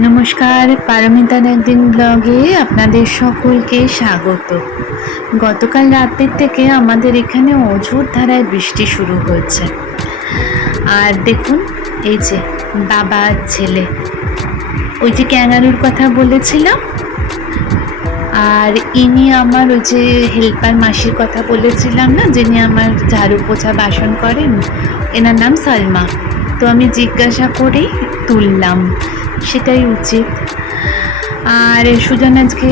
নমস্কার পারমিতার একদিন ব্লগে আপনাদের সকলকে স্বাগত। গতকাল রাতের থেকে আমাদের এখানে অঝোর ধারায় বৃষ্টি শুরু হয়েছে। আর দেখুন, এই যে বাবা ছেলে। ওই যে ক্যাঙ্গারুর কথা বলেছিলাম? আর ইনি আমার ওই যে হেল্পার মাসির কথা বলেছিলাম না, যিনি আমার ঝাড়ু পোছা বাসন করেন? এনার নাম সালমা। তো আমি জিজ্ঞাসা করেই তুললাম, সেটাই উচিত। আর সুজন আজকে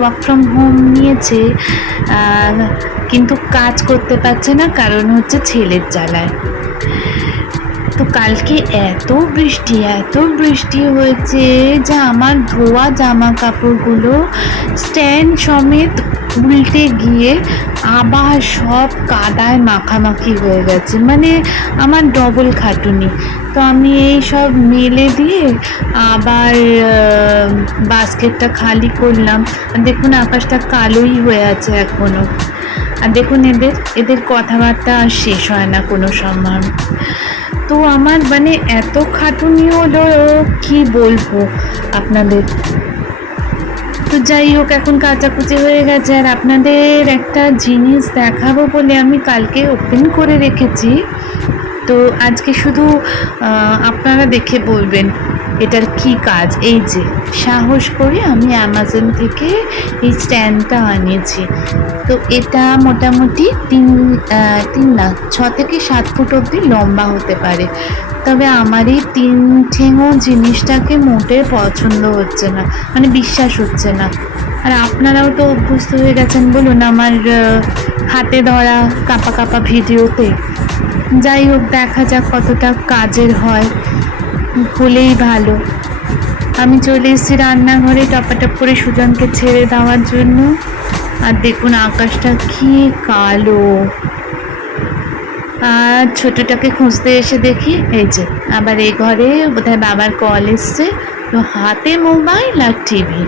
ওয়ার্ক ফ্রম হোম নিয়েছে কিন্তু কাজ করতে পারছে না, কারণ হচ্ছে ছেলের জ্বালায়। তো কালকে এত বৃষ্টি এত বৃষ্টি হয়েছে যে আমার ধোয়া জামা কাপড়গুলো স্ট্যান্ড সমেত উল্টে গিয়ে আবার সব কাদায় মাখামাখি হয়ে গেছে। মানে আমার ডবল খাটুনি। তো আমি এই সব মেলে দিয়ে আবার বাস্কেটটা খালি করলাম। দেখুন, আকাশটা কালোই হয়ে আছে এখনও আর দেখুন, এদের এদের কথাবার্তা আর শেষ হয় না কোনো সময়। তো আমার মানে এত খাটুনি হলো, কি বলব আপনাদের? তো যাই হোক, এখন কাচাকুচি হয়ে গেছে। আর আপনাদের একটা জিনিস দেখাবো বলে আমি কালকে ওপেন করে রেখেছি। তো আজকে শুধু আপনারা দেখে বলবেন। এটার কি কাজ? এই যে, সাহস করে আমি অ্যামাজন থেকে এই স্ট্যান্ডটা আনিয়েছি। তো এটা মোটামুটি তিন তিন না, ছ থেকে সাত ফুট অবধি লম্বা হতে পারে। তবে আমার এই তিন ঠেঙো জিনিসটাকে মোটে পছন্দ হচ্ছে না মানে বিশ্বাস হচ্ছে না। আর আপনারাও তো অভ্যস্ত হয়ে গেছেন, বলুন আমার হাতে ধরা কাপা কাপা ভিডিওতে। যাই হোক, দেখা যাক কতটা কাজের হয়। হলেই ভালো। আমি চলে এসেছি রান্নাঘরে, টপাটপ করে সুজনকে ছেড়ে দেওয়ার জন্য। আর দেখুন, আকাশটা কি কালো। আর ছোটটাকে খুঁজতে এসে দেখি, এই যে, আবার এই ঘরে বোধহয় বাবার কল এসছে। তো হাতে মোবাইল আর টিভি।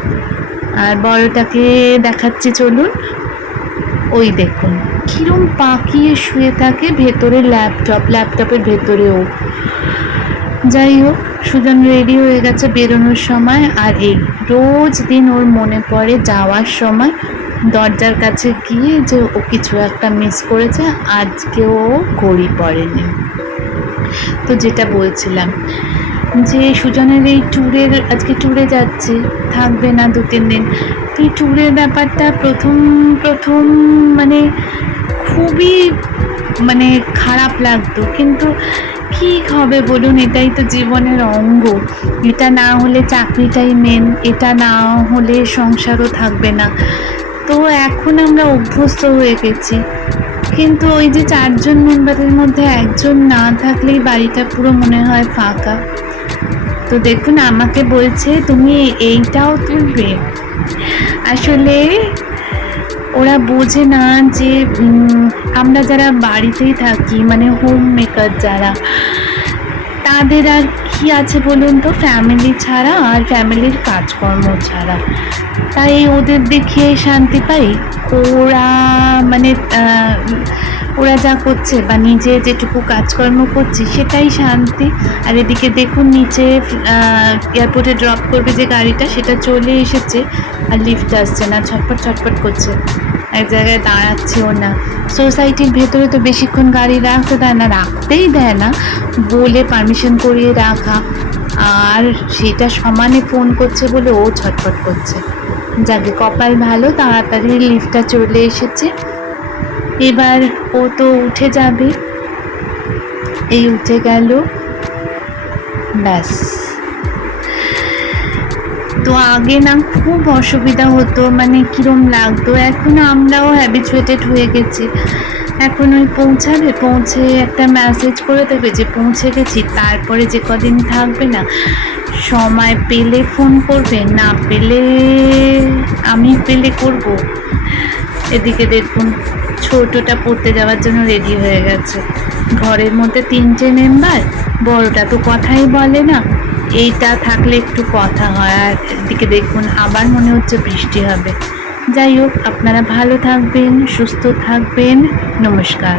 আর বড়টাকে দেখাচ্ছি, চলুন। ওই দেখুন, কিরম পাকিয়ে শুয়ে থাকে ভেতরে ল্যাপটপ, ল্যাপটপের ভেতরেও। যাই হোক সুজন রেডি হয়ে গেছে বেরোনোর সময় আর এই রোজ দিন ওর মনে পড়ে যাওয়ার সময় দরজার কাছে গিয়ে যে ও কিছু একটা মিস করেছে, আজকেও ঘড়ি পড়েনি তো যেটা বলছিলাম যে সুজনের এই ট্যুরের আজকে ট্যুরে যাচ্ছে, থাকবে না দু তিন দিন। তো এই ট্যুরের ব্যাপারটা প্রথম প্রথম মানে খুবই মানে খারাপ লাগতো। কিন্তু কি হবে বলুন, এটাই তো জীবনের অঙ্গ। এটা না হলে চাকরিটাই মেন এটা না হলে সংসারও থাকবে না। তো এখন আমরা অভ্যস্ত হয়ে গেছি। কিন্তু ওই যে চারজন মেম্বারের মধ্যে একজন না থাকলেই বাড়িটা পুরো মনে হয় ফাঁকা। তো দেখুন, আমাকে বলছে, তুমি এইটাও তুলবে? আসলে ওরা বোঝে না যে আমরা যারা বাড়িতেই থাকি মানে হোম মেকার যারা তাদের আর কি আছে বলুন তো? ফ্যামিলি ছাড়া আর ফ্যামিলির কাজকর্ম ছাড়া। তাই ওদের দেখিয়ে শান্তি পাই। ওরা মানে ওরা যা করছে বা নিজে যেটুকু কাজকর্ম করছে সেটাই শান্তি। আর এদিকে দেখুন নিচে এয়ারপোর্টে ড্রপ করবে যে গাড়িটা, সেটা চলে এসেছে। আর লিফট আসছে না, ছটপট ছটপট করছে। এক জায়গায় দাঁড়াচ্ছেও না। সোসাইটির ভেতরে তো বেশিক্ষণ গাড়ি রাখতে দেয় না, রাখতেই দেয় না। বলে পারমিশন করিয়ে রাখা। আর সেটা সমানে ফোন করছে বলে ও ছটফট করছে। যাকে কপাল ভালো, তাড়াতাড়ি লিফটটা চলে এসেছে। এবার ও তো উঠে যাবে। এই উঠে গেল। ব্যাস। তো আগে না খুব অসুবিধা হতো মানে কিরম লাগতো। এখন আমরাও হ্যাবিচুয়েটেড হয়ে গেছি। এখন ওই পৌঁছাবে, পৌঁছে একটা মেসেজ করে দেবে যে পৌঁছে গেছি। তারপরে যে কদিন থাকবে না, সময় পেলে ফোন করবে, না পেলে আমি পেলে করব। এদিকে দেখুন, ছোটটা পড়তে যাওয়ার জন্য রেডি হয়ে গেছে। ঘরের মধ্যে তিনটে মেম্বার বড়টা তো কথাই বলে না। এইটা থাকলে একটু কথা হয়, আর এদিকে দেখুন আবার মনে হচ্ছে বৃষ্টি হবে। যাই হোক, আপনারা ভালো থাকবেন, সুস্থ থাকবেন, নমস্কার।